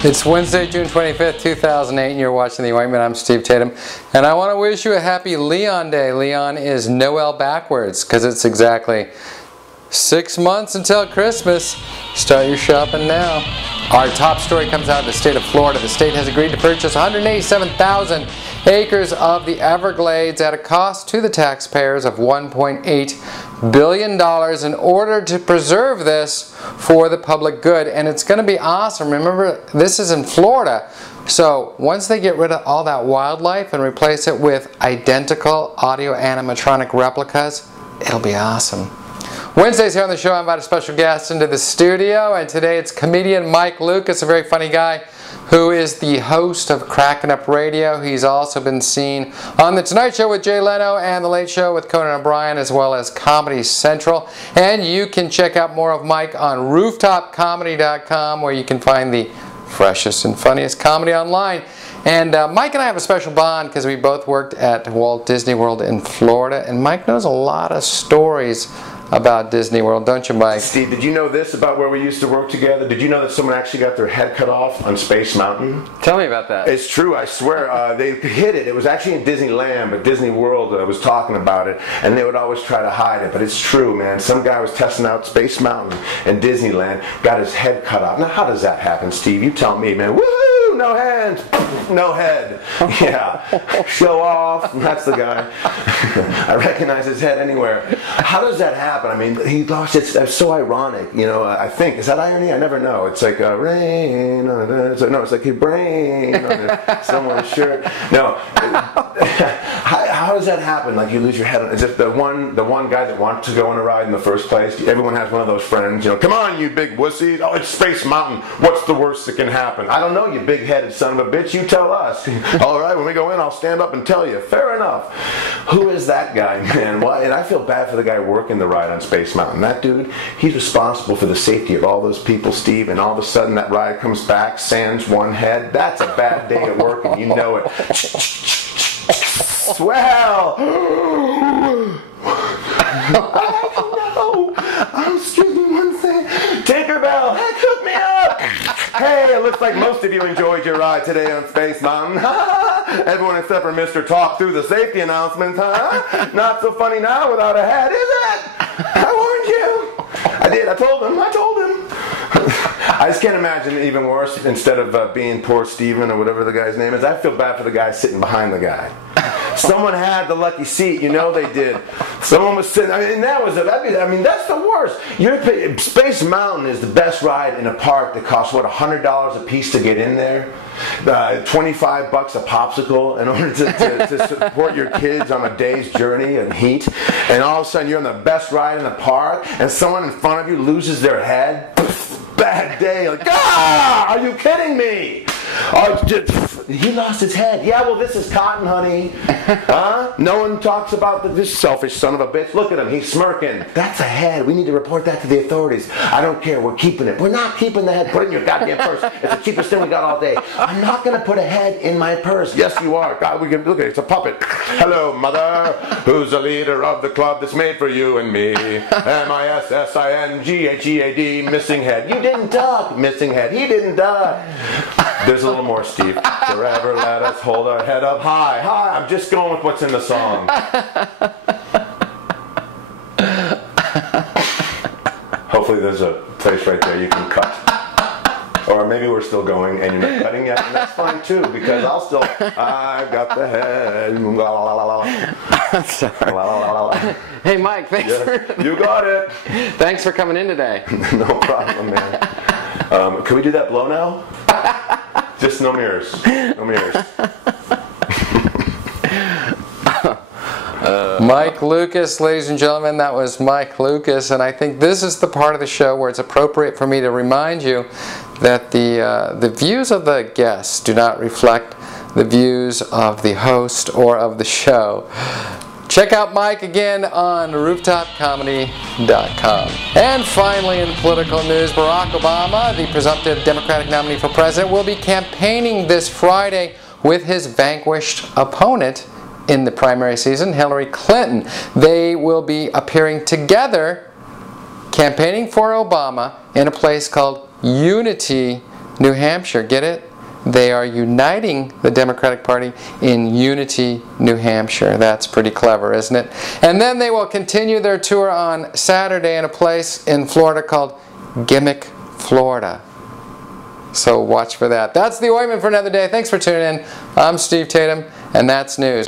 It's Wednesday, June 25th, 2008, and you're watching The Ointment. I'm Steve Tatham, and I want to wish you a happy Leon Day. Leon is Noel backwards, because it's exactly 6 months until Christmas. Start your shopping now. Our top story comes out of the state of Florida. The state has agreed to purchase 187,000 acres of the Everglades at a cost to the taxpayers of $1.8 billion in order to preserve this for the public good. And it's going to be awesome. Remember, this is in Florida. So once they get rid of all that wildlife and replace it with identical audio animatronic replicas, it'll be awesome. Wednesdays here on the show, I invite a special guest into the studio, and today it's comedian Mike Lukas, a very funny guy who is the host of Crackin' Up Radio. He's also been seen on The Tonight Show with Jay Leno and The Late Show with Conan O'Brien, as well as Comedy Central. And you can check out more of Mike on rooftopcomedy.com, where you can find the freshest and funniest comedy online. And Mike and I have a special bond because we both worked at Walt Disney World in Florida, and Mike knows a lot of stories about Disney World, don't you, Mike? Steve, did you know this about where we used to work together? Did you know that someone actually got their head cut off on Space Mountain? Tell me about that. It's true, I swear. They hid it. It was actually in Disneyland, but Disney World was talking about it, and they would always try to hide it. But it's true, man. Some guy was testing out Space Mountain in Disneyland, got his head cut off. Now, how does that happen, Steve? You tell me, man. Woohoo! No hands, no head. Yeah, show off. That's the guy. I recognize his head anywhere. How does that happen? I mean, he lost it. It's so ironic, you know. I think, is that irony? I never know. It's like rain. It's like, no, it's like he brain on someone's shirt. No. How does that happen? Like you lose your head. Is it the one guy that wants to go on a ride in the first place? Everyone has one of those friends. You know, come on, you big wussies. Oh, it's Space Mountain. What's the worst that can happen? I don't know, you big-headed son of a bitch. You tell us. All right, when we go in, I'll stand up and tell you. Fair enough. Who is that guy, man? Why? And I feel bad for the guy working the ride on Space Mountain. That dude, he's responsible for the safety of all those people, Steve, and all of a sudden that ride comes back, sans one head. That's a bad day at work, and you know it. Swell! Excuse me one thing. Tinkerbell, hey, hook me up! Hey, it looks like most of you enjoyed your ride today on Space Mountain. Everyone except for Mr. Talk through the safety announcements, huh? Not so funny now without a head, is it? I warned you. I did. I told him. I just can't imagine even worse. Instead of being poor Steven or whatever the guy's name is, I feel bad for the guy sitting behind the guy. Someone had the lucky seat, you know they did. Someone was sitting. I mean, that's the worst. Space Mountain is the best ride in a park that costs what, $100 a piece to get in there. $25 a popsicle in order to support your kids on a day's journey in heat. And all of a sudden you're on the best ride in the park, and someone in front of you loses their head. Bad day. Like, are you kidding me? He lost his head. Yeah, well, this is cotton, honey. Huh? No one talks about this selfish son of a bitch. Look at him. He's smirking. That's a head. We need to report that to the authorities. I don't care. We're keeping it. We're not keeping the head. Put it in your goddamn purse. It's the cheapest thing we got all day. I'm not going to put a head in my purse. Yes, you are. God, we can look at it. It's a puppet. Hello, mother. Who's the leader of the club that's made for you and me? MISSINGHEAD. Missing head. You didn't duck. Missing head. He didn't duck. There's a little more, Steve. Forever let us hold our head up high. Hi, I'm just going with what's in the song. Hopefully there's a place right there you can cut. Or maybe we're still going and you're not cutting yet, and that's fine too, because I've got the head. Hey, Mike, thanks for... You got it. Thanks for coming in today. No problem, man. Can we do that blow now? Just no mirrors. No mirrors. Mike Lukas, ladies and gentlemen, that was Mike Lukas, and I think this is the part of the show where it's appropriate for me to remind you that the views of the guests do not reflect the views of the host or of the show. Check out Mike again on rooftopcomedy.com. And finally, in political news, Barack Obama, the presumptive Democratic nominee for president, will be campaigning this Friday with his vanquished opponent in the primary season, Hillary Clinton. They will be appearing together, campaigning for Obama in a place called Unity, New Hampshire. Get it? They are uniting the Democratic Party in Unity, New Hampshire. That's pretty clever, isn't it? And then they will continue their tour on Saturday in a place in Florida called Gimmick, Florida. So watch for that. That's the Ointment for another day. Thanks for tuning in. I'm Steve Tatham, and that's news.